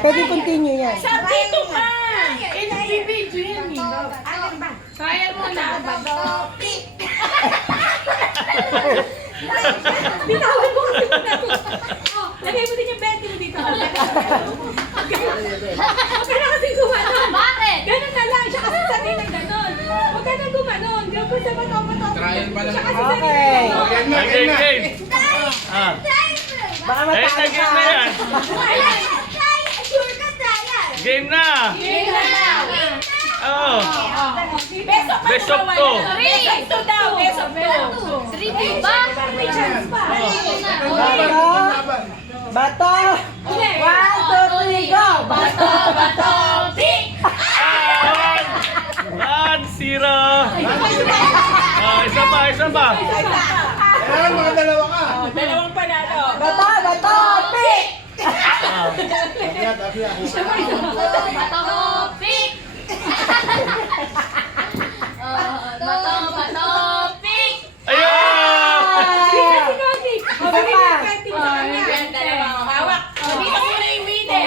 Pwede continue yan. Dito ka! Video yan eh. Sayang mo na. Bitawan mo kasi muna to. Lagay mo din yung 20 mo dito. Okay na kasi gumanon. Bakit? Ganun na lang. Siya kasi sanay ng ganon. Huwag ka na gumanon. Gawin ko sa bato-bato. Trial pa lang. Siya kasi Okay. sanay ng ganon. Game, game. Ah. Baka Eh, matalo na-game ka. na yan. Sure ka trial. Game na. Game na lang. Oo. Beso pa Best of naman. two. Beso of two daw. Beso of two. 3 ba? May chance pa. Bato. Okay. 1, 2, 3, go. Bato. Bato, pick! Ah, 1-0. Ah, isa pa, isa pa. Kailangan mga dalawa ka. Dalawang panalo. Bato, bato, pick. Ah. Bato, pick! Bato, pick! Ayun! Si Coty. Isa pa. Yan, dalawang hawak. Dito muna yung winner.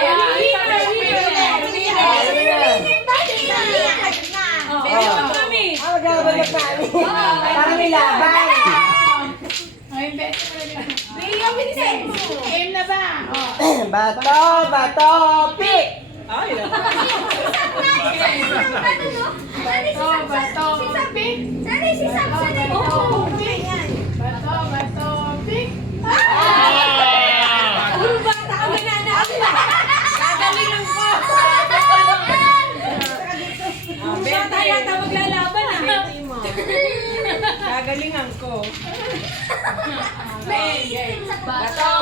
Winner. Beso pa kami. Maglaban na kami. Para may laban. Game na ba? Bato, bato, pick. Ah! Puro bata kami na natin. Gagalingan ko. Puro bata yata maglalaban ah. Gagalingan ko.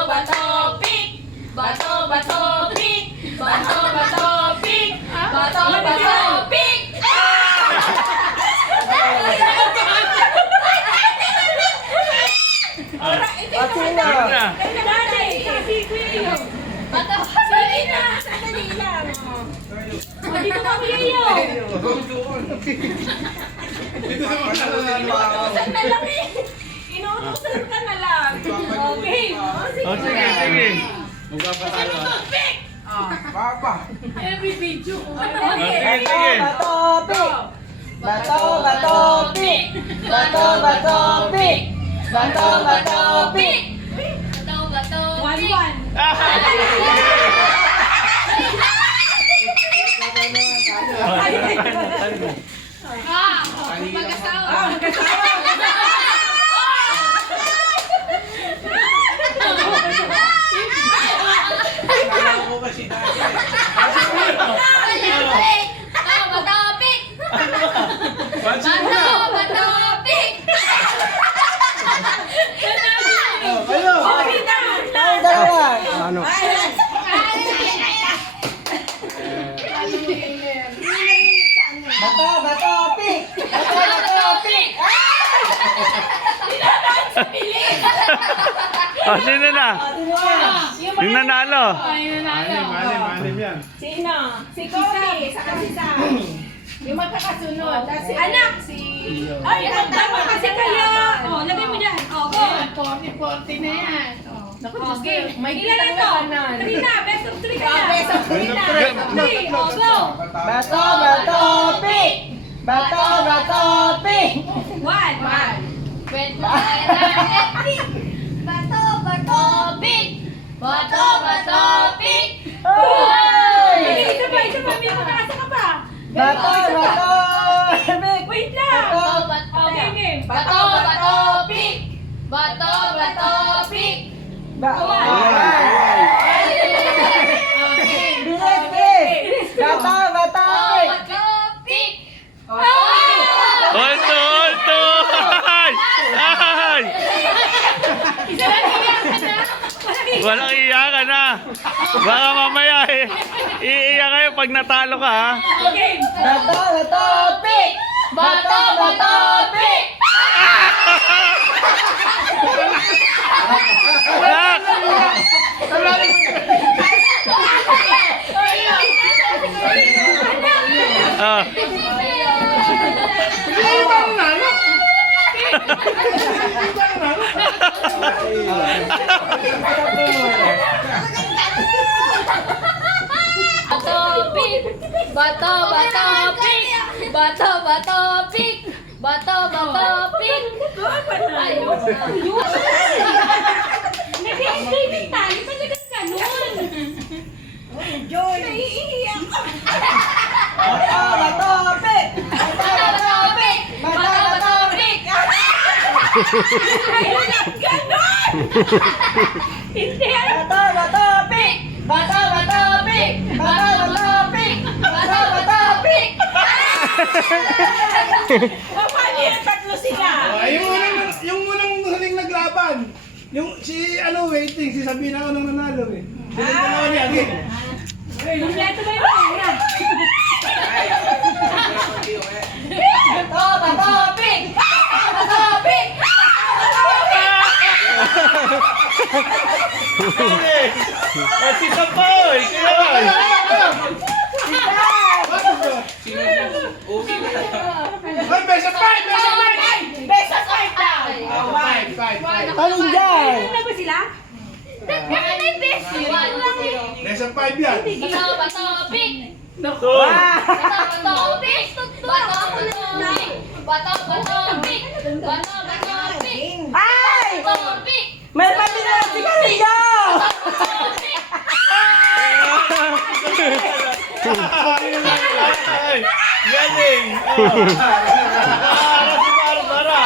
Bato, pick! Bato, pick! O, sino? Game na. Dali, kasi Kuya. Sali na, sandali lang. Dito ka Kuya. Inuutosan na lang eh. Inuutosan ka na lang. Okay. Oh, sige, sige. Magpapatalo. Pick! Papa. Every video. Sige, sige. Bato, pick. Bato, bato, pick. Bato, bato, pick. Bato, bato, pick. 1-1. Ako ba si Dati? Pansin mo na. Kayo. Ang dalawa. Ano? Bato, bato, pick. Bato, bato, pick. Oh, sino na? Yung nanalo. Manim yan. Sino? Si Coty. Saka si Sam. Yung magkakasunod. Anak! Ay, tama kasi kayo. Oh, lagay mo dyan. Oh, go. 40 na yan. Okay. May ilan ito? 3 na. Best of 3 ka na. Best of 3 na. Best of 3. Oh, go. Bato, bato, pick. Bato, bato, pick. 1. Hoy! Isa pa. May makakasa ka pa. Bato, bato, pick. Wait lang. Okay, game. Bato, pick! Bato. Okay. Bilis, bilis. Bato, bato, pick. Ulto, ulto! Ay! Ay! Walang iyakan na. Baka mamaya iiyak kayo pag natalo ka ha. Game. Bato, bato, pick. Bato, bato, pick. Anak! Ah. Bato, bato, pick! Bato, bato, pick! Bato, bato, pick! Ayun. Nag-i-explain tayo. Talagang ganun. Joy. Naiiyak. Bato, bato, pick! Bato, bato, pick! Bato, bato, pick! Ayun, ganun. Hindi. Bato, bato, pick! Bato, bato, pick! Bato, bato, pick! Bato, bato, pick! Paano yung tatlo sila? Yung unang huling naglaban. Yung si ano waiting, si Sabina ko nang nanalo eh. Sila dalawa ni Agit. Kompleto ba yung pera? Bato, bato, pick! Bato, bato, pick! Si Kapoy! Ay, best of 5! Best of 5! Best of 5 daw. Alin dyan? Ano ba sila? Best of 5 yan. Bato, bato, pick! Two. Bato, bato, pick! Bato, bato, pick! Bato, bato, pick! Bato, bato, pick! Ay! Bato, pick! May pati na si Karinga! Bato, pick! Ay, galing! Ah, si Barbara!